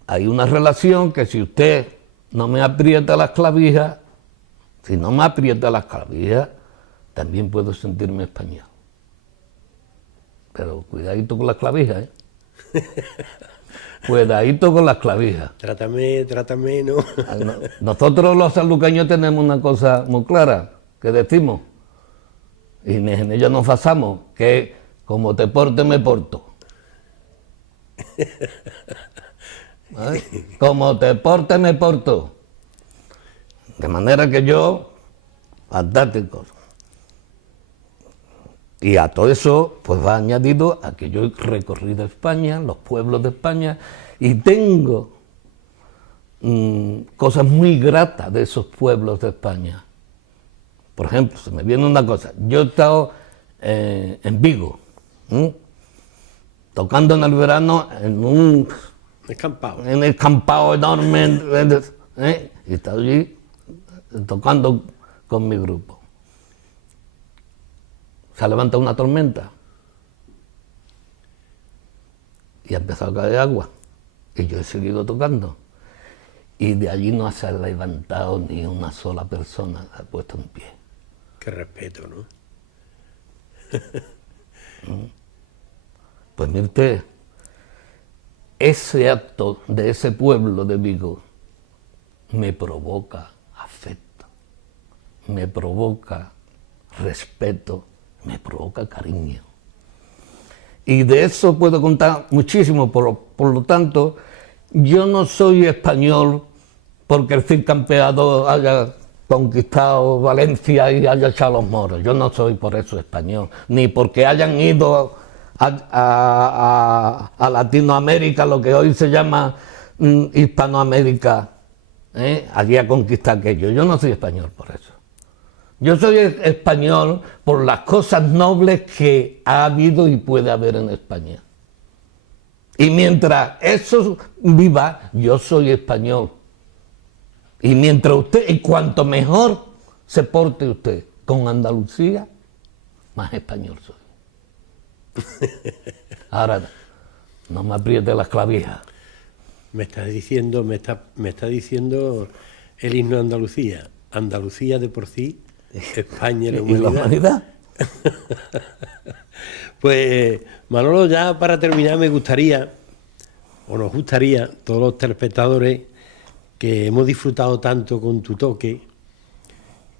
hay una relación que si usted no me aprieta las clavijas, también puedo sentirme español. Pero cuidadito con las clavijas, ¿eh? Cuidadito con las clavijas. Trátame, ¿no? Nosotros los sanluqueños tenemos una cosa muy clara que decimos, y en ella nos basamos, que como te porte, me porto. ¿Vale? Como te porte, me porto. De manera que yo, fantástico. Y a todo eso, pues va añadido a que yo he recorrido España, los pueblos de España, y tengo cosas muy gratas de esos pueblos de España. Por ejemplo, se me viene una cosa, yo he estado en Vigo, tocando en el verano en un escampado enorme, y he estado allí tocando con mi grupo. Se levanta una tormenta y ha empezado a caer agua, y yo he seguido tocando, y de allí no se ha levantado ni una sola persona, se ha puesto en pie. Qué respeto, ¿no? Pues mire usted, ese acto de ese pueblo de Vigo me provoca afecto. me provoca respeto, me provoca cariño. Y de eso puedo contar muchísimo, por lo tanto, yo no soy español porque el Cid Campeador haya conquistado Valencia y haya echado a los moros. Yo no soy por eso español, ni porque hayan ido a Latinoamérica, lo que hoy se llama Hispanoamérica, allí a conquistar aquello. Yo no soy español por eso. Yo soy español por las cosas nobles que ha habido y puede haber en España. Y mientras eso viva, yo soy español. Y mientras usted, y cuanto mejor se porte usted con Andalucía, más español soy. Ahora, no me apriete las clavijas. Me está diciendo el himno de Andalucía. Andalucía de por sí, España y la humanidad. ¿Y la humanidad? Pues, Manolo, ya para terminar me gustaría, o nos gustaría, todos los telespectadores que hemos disfrutado tanto con tu toque,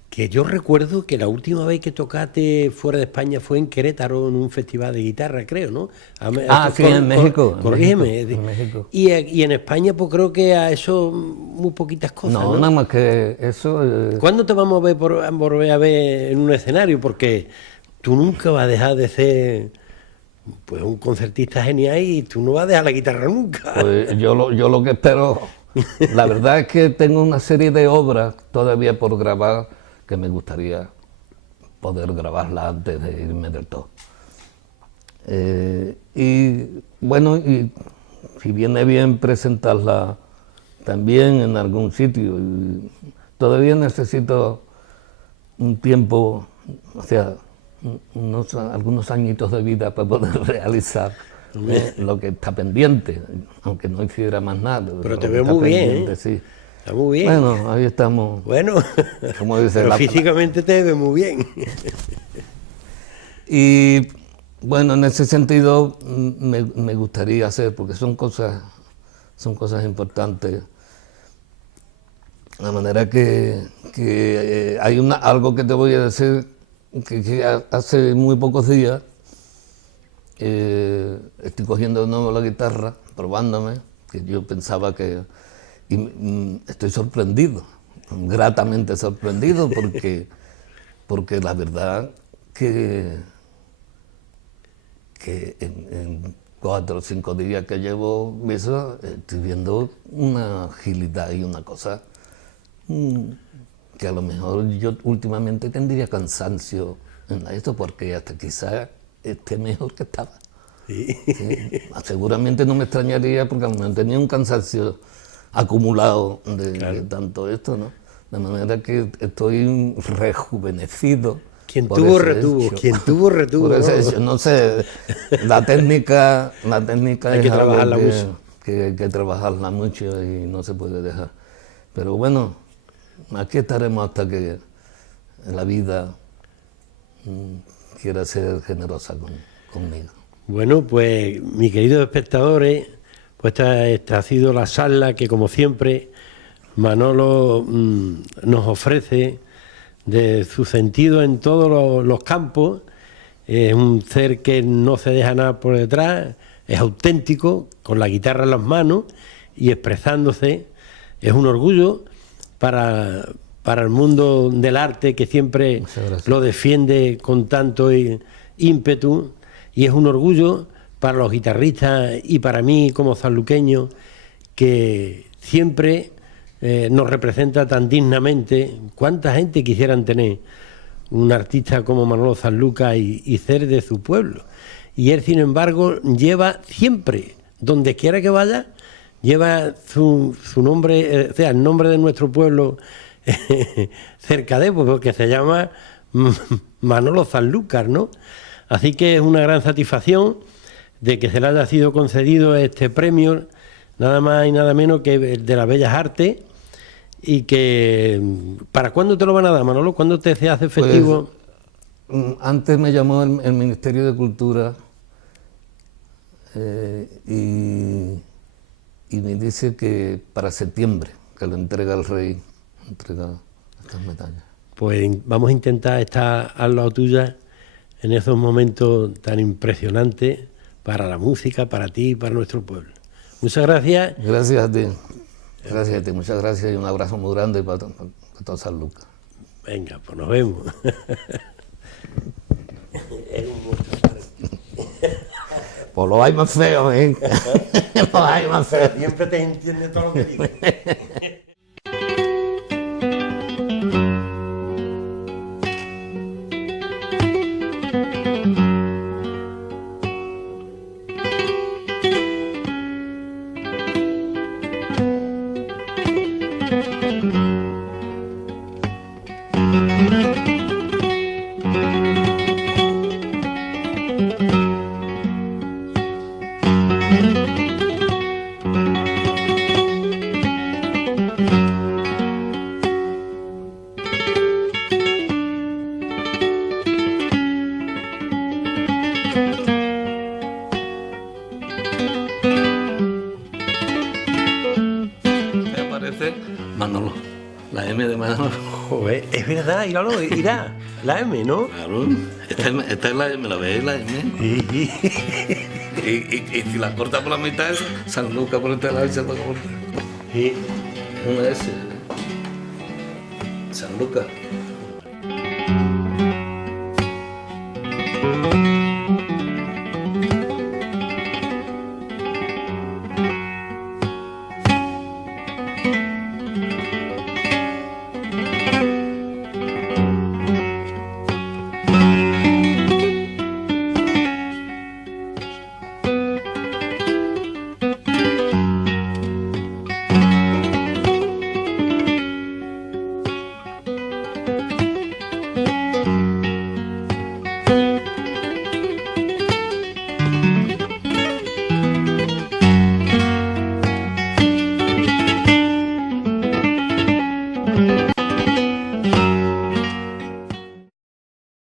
que yo recuerdo que la última vez que tocaste fuera de España fue en Querétaro, en un festival de guitarra, creo, ¿no? Sí, en México. Corrígeme. En México. Y en España, pues creo que a eso muy poquitas cosas, ¿no? Nada más que eso. ¿Cuándo te vamos a ver volver a ver en un escenario? Porque tú nunca vas a dejar de ser pues un concertista genial y tú no vas a dejar la guitarra nunca. Pues yo lo que espero, la verdad es que tengo una serie de obras todavía por grabar que me gustaría poder grabarla antes de irme del todo. Y bueno, y si viene bien presentarla también en algún sitio. Y todavía necesito un tiempo, o sea, algunos añitos de vida para poder realizar lo que está pendiente, aunque no hiciera más nada. Pero te veo muy bien, ¿eh? Sí. Está muy bien. Bueno, ahí estamos. Bueno, como dice pero físicamente te ves muy bien. Y bueno, en ese sentido me gustaría hacer, porque son cosas importantes. De manera que hay algo que te voy a decir, que hace muy pocos días estoy cogiendo de nuevo la guitarra, probándome, que yo pensaba que... Y estoy sorprendido, gratamente sorprendido, porque la verdad que en 4 o 5 días que llevo eso, estoy viendo una agilidad y una cosa que a lo mejor yo últimamente tendría cansancio en esto, porque hasta quizás esté mejor que estaba. Sí. Sí. Seguramente no me extrañaría, porque a lo mejor tenía un cansancio acumulado de tanto esto, ¿no? De manera que estoy rejuvenecido. Quien tuvo, retuvo. Quien tuvo, retuvo. Por ese hecho, no sé, la técnica hay es que trabajarla algo mucho. que hay que trabajarla mucho y no se puede dejar. Pero bueno, aquí estaremos hasta que la vida quiera ser generosa conmigo. Bueno, pues, mis queridos espectadores, pues esta ha sido la charla que, como siempre, Manolo nos ofrece de su sentido en todos los campos. Es un ser que no se deja nada por detrás, es auténtico, con la guitarra en las manos y expresándose. Es un orgullo para el mundo del arte, que siempre lo defiende con tanto ímpetu, y es un orgullo para los guitarristas y para mí como sanluqueño, que siempre nos representa tan dignamente. ¿Cuánta gente quisieran tener un artista como Manolo Sanlúcar y ser de su pueblo? Y él, sin embargo, lleva siempre, donde quiera que vaya, lleva su nombre, o sea, el nombre de nuestro pueblo cerca de él, porque se llama Manolo Sanlúcar, ¿no? Así que es una gran satisfacción de que se le haya sido concedido este premio, nada más y nada menos que de las Bellas Artes. Y que, ¿para cuándo te lo van a dar, Manolo? ¿Cuándo se hace efectivo? Pues, antes me llamó el Ministerio de Cultura y me dice que para septiembre, que lo entrega el rey, entrega estas medallas. pues vamos a intentar estar al lado tuya en esos momentos tan impresionantes para la música, para ti y para nuestro pueblo. Muchas gracias. Gracias a ti. Gracias a ti, muchas gracias y un abrazo muy grande para todo San Lucas. Venga, pues nos vemos. Es un gusto. Pues los hay más feos, ¿eh? Los hay más feos. Siempre te entiende todo lo que digo. Manolo, la M de Manolo. Joder, es verdad, irá, la M, ¿no? Claro, esta es la M, ¿la veis? La M. Sí. Y si la corta por la mitad es San Lucas por este lado y se va a cortar. Sí. Una S. San Lucas.